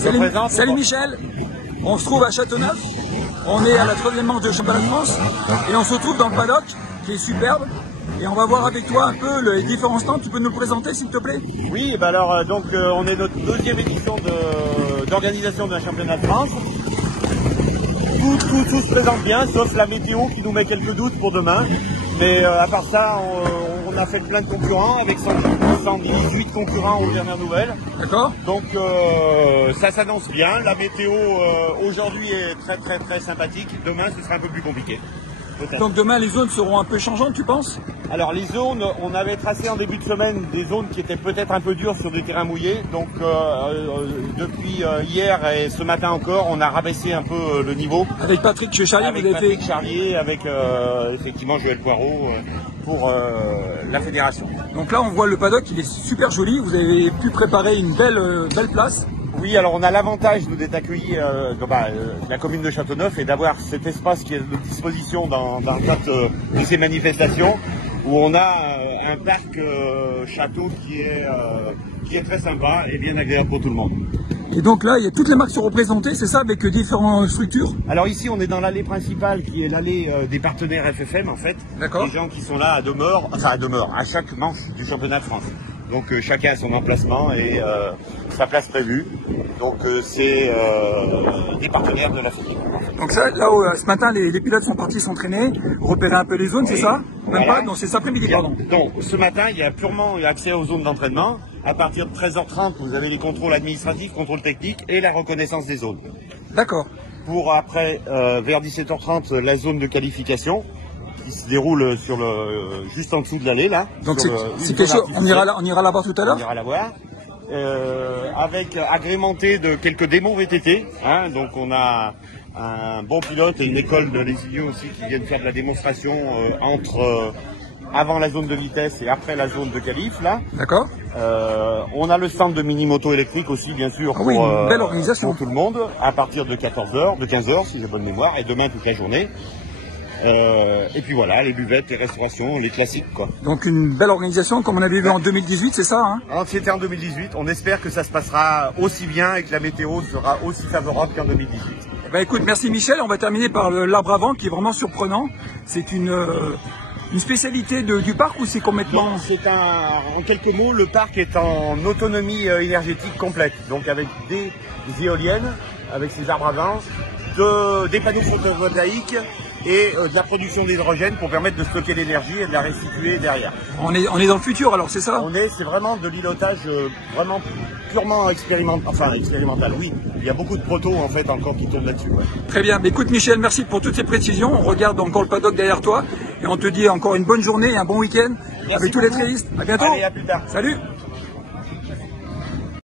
Salut Michel, on se trouve à Châteauneuf, on est à la 3e manche de championnat de France et on se retrouve dans le paddock qui est superbe et on va voir avec toi un peu les différents stands. Tu peux nous le présenter s'il te plaît? Oui, bah alors on est notre 2e édition d'organisation d'un championnat de France. Tout se présente bien, sauf la météo qui nous met quelques doutes pour demain. Mais à part ça, on a fait plein de concurrents avec 118 concurrents aux dernières nouvelles. D'accord. Donc ça s'annonce bien. La météo aujourd'hui est très sympathique. Demain, ce sera un peu plus compliqué. Donc demain, les zones seront un peu changeantes, tu penses? Alors les zones, on avait tracé en début de semaine des zones qui étaient peut-être un peu dures sur des terrains mouillés. Donc depuis hier et ce matin encore, on a rabaissé un peu le niveau. Avec Patrick Charlier, avec Patrick Charlier, avec effectivement Joël Poirot pour la fédération. Donc là, on voit le paddock, il est super joli. Vous avez pu préparer une belle place. Oui, alors on a l'avantage d'être accueillis la commune de Châteauneuf et d'avoir cet espace qui est à disposition dans le cadre de ces manifestations où on a un parc château qui est très sympa et bien agréable pour tout le monde. Et donc là, il y a toutes les marques sont représentées, c'est ça, avec différentes structures? Alors ici, on est dans l'allée principale qui est l'allée des partenaires FFM en fait. D'accord. Des gens qui sont là à chaque manche du championnat de France. Donc chacun a son emplacement et sa place prévue. Donc c'est des partenaires de la fédération. Donc ça, là ce matin, les pilotes sont partis s'entraîner, repérer un peu les zones, oui. C'est ça? Même voilà. pas, non, c'est cet après-midi, pardon. Donc ce matin, il y a purement accès aux zones d'entraînement. À partir de 13h30, vous avez les contrôles administratifs, contrôles techniques et la reconnaissance des zones. D'accord. Pour après, vers 17h30, la zone de qualification qui se déroule sur juste en dessous de l'allée là. Donc c'est quelque chose. On ira la voir tout à l'heure. On ira la voir. Avec agrémenté de quelques démos VTT. Hein, donc on a un bon pilote et une école de Lésigneux aussi qui viennent faire de la démonstration avant la zone de vitesse et après la zone de qualif là. D'accord. On a le stand de mini moto électrique aussi bien sûr pour, une belle organisation. Pour tout le monde à partir de 14h, de 15h si j'ai bonne mémoire et demain toute la journée. Et puis voilà, les buvettes, les restaurations, les classiques quoi. Donc une belle organisation comme on avait vu en 2018, c'est ça hein? C'était en 2018, on espère que ça se passera aussi bien et que la météo sera aussi favorable qu'en 2018. Ben écoute, merci Michel, on va terminer par l'arbre à vent qui est vraiment surprenant. C'est une spécialité du parc ou c'est complètement... En quelques mots, le parc est en autonomie énergétique complète. Donc avec des éoliennes, avec ses arbres à vent, des panneaux photovoltaïques et de la production d'hydrogène pour permettre de stocker l'énergie et de la restituer derrière. On est dans le futur alors, c'est ça? C'est vraiment de l'îlotage vraiment purement expérimental, oui. Il y a beaucoup de protos en fait encore qui tournent là-dessus. Ouais. Très bien, écoute Michel, merci pour toutes ces précisions. On regarde encore le paddock derrière toi et on te dit encore une bonne journée et un bon week-end avec tous les trélistes. À bientôt. Allez, à plus tard. Salut.